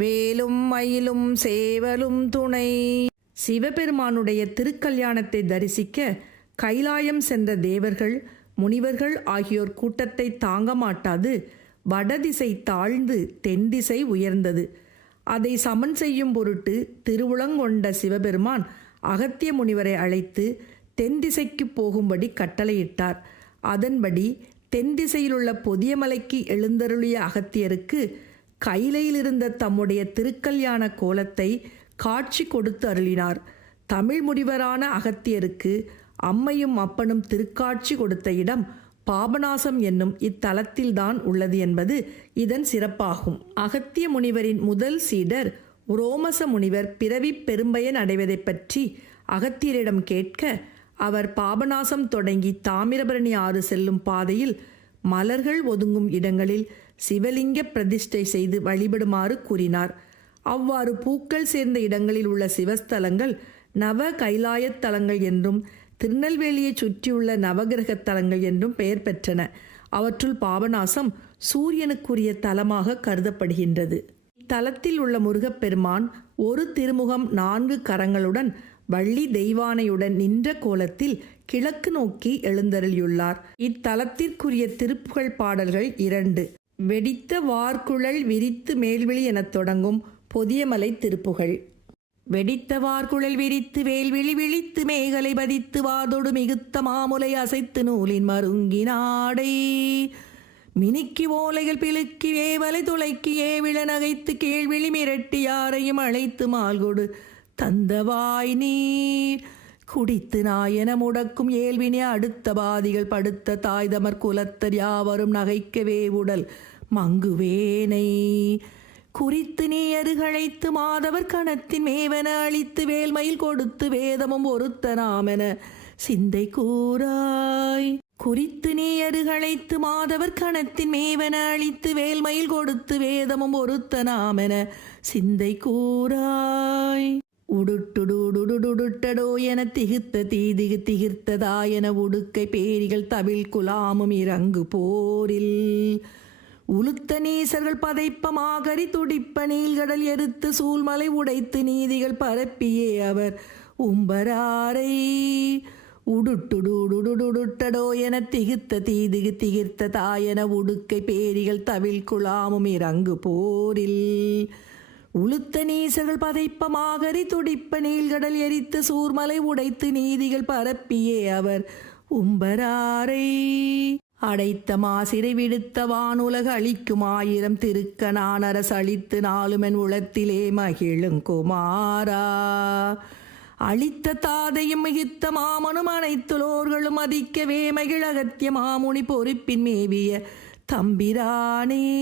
வேலும் மயிலும் சேவலும் துணை. சிவபெருமானுடைய திருக்கல்யாணத்தை தரிசிக்க கைலாயம் சென்ற தேவர்கள் முனிவர்கள் ஆகியோர் கூட்டத்தை தாங்க மாட்டாது. வடதிசை தாழ்ந்து தென்திசை உயர்ந்தது. அதை சமன் செய்யும் பொருட்டு திருவுளங்கொண்ட சிவபெருமான் அகத்திய முனிவரை அழைத்து தென் திசைக்கு போகும்படி கட்டளையிட்டார். அதன்படி தென் திசையிலுள்ள பொதியமலைக்கு எழுந்தருளிய அகத்தியருக்கு கைலையிலிருந்த தம்முடைய திருக்கல்யாண கோலத்தை காட்சி கொடுத்து அருளினார். தமிழ் முனிவரான அகத்தியருக்கு அம்மையும் அப்பனும் திருக்காட்சி கொடுத்த இடம் பாபநாசம் என்னும் இத்தலத்தில்தான் உள்ளது என்பது இதன் சிறப்பாகும். அகத்திய முனிவரின் முதல் சீடர் உரோமச முனிவர் பிறவி பெரும்பயன் அடைவதை பற்றி அகத்தியரிடம் கேட்க அவர் பாபநாசம் தொடங்கி தாமிரபரணி ஆறு செல்லும் பாதையில் மலர்கள் ஒதுங்கும் இடங்களில் சிவலிங்க பிரதிஷ்டை செய்து வழிபடுமாறு கூறினார். அவ்வாறு பூக்கள் சேர்ந்த இடங்களில் உள்ள சிவஸ்தலங்கள் நவ கைலாயத் தலங்கள் என்றும் திருநெல்வேலியைச் சுற்றியுள்ள நவகிரக தலங்கள் என்றும் பெயர் பெற்றன. அவற்றுள் பாபநாசம் சூரியனுக்குரிய தலமாக கருதப்படுகின்றது. இத்தலத்தில் உள்ள முருகப்பெருமான் ஒரு திருமுகம் நான்கு கரங்களுடன் வள்ளி தெய்வானையுடன் நின்ற கோலத்தில் கிழக்கு நோக்கி எழுந்தருளியுள்ளார். இத்தலத்திற்குரிய திருப்புகழ் பாடல்கள் இரண்டு. வெடித்த வார்குழல் விரித்து மேல்விழி எனத் தொடங்கும் பொதியமலை திருப்புகழ். வெடித்த வார்குழல் விரித்து வேல்விழி விழித்து மேகலை பதித்து வாதொடு மிகுத்த மாமுலை அசைத்து நூலின் மருங்கினாடை மினுக்கி ஓலைகள் பிழுக்கி வேவலை துளைக்கி ஏவிழ நகைத்து கேள்விழி மிரட்டி யாரையும் அழைத்து மால்கொடு தந்தவாய் நீர். குடித்து நாயன முடக்கும் ஏல்வினி அடுத்த பாதிகள் படுத்த தாய்தமர் குலத்தர் யாவரும் நகைக்கவே உடல். மங்குவேனை குறித்து நீ அருகழைத்து மாதவர் கணத்தின் மேவன அழித்து வேல்மயில் கொடுத்து வேதமும் ஒருத்த நாமென சிந்தை கூறாய். குறித்து நீ அருகழைத்து மாதவர் கணத்தின் மேவன அழித்து வேல்மயில் கொடுத்து வேதமும் ஒருத்த நாமென சிந்தை கூறாய். உடுட்டுடுடுடுடுட்டடோ என திகுத்த தீதிகு திகிர்த்ததாயன உடுக்கை பேரிகள் தவில் குலாமும் இறங்கு போரில். உளுத்த நீசர்கள் பதைப்பமாகரி துடிப்ப நீள்கடல் எரித்து சூழ்மலை உடைத்து நீதிகள் பரப்பியே அவர் உம்பராரை. உடுட்டுடுடுடுடுட்டடோ என திகுத்த தீதிகு திகிர்த்ததா என உடுக்கை பேரிகள் தவில் குலாமும் இறங்கு போரில். உளுத்த நீசர்கள் பதைப்பமாகரி துடிப்ப நீள்கடல் எரித்து சூர்மலை உடைத்து நீதிகள் பரப்பியே அவர். உம்பராரை அடைத்த மாசிறை விடுத்த வானுலக அழிக்கும் ஆயிரம் திருக்க நானரசு அழித்து நாளுமென் உளத்திலே மகிழும் குமாரா. அழித்த தாதையும் மிகுத்த மாமனும் அனைத்துலோர்களும் அதிக்கவே மகிழகத்திய மாமுனி பொறுப்பின் மேவிய தம்பிரானே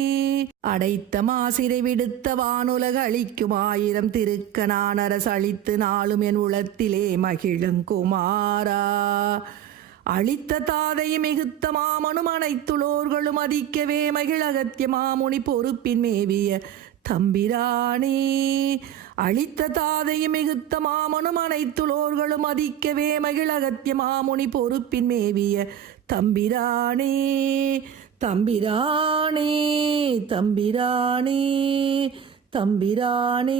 அடைத்த மாசிறை விடுத்த வானுலக அழிக்கும் ஆயிரம் திருக்க அரசு அழித்து நாளும் என் உளத்திலே மகிழும் குமாரா. அழித்த தாதையும் மிகுத்த மாமனும் அனைத்துளோர்களும் அதிக்கவே மகிழகத்திய மாமுனி பொறுப்பின் மேவிய தம்பிரானே. அழித்த தாதையும் மிகுத்த மாமனும் அனைத்துளோர்களும் அதிக்கவே மகிழகத்திய மாமுனி பொறுப்பின் மேவிய தம்பிரானே. தம்பிரானே தம்பிரானே தம்பிரானே.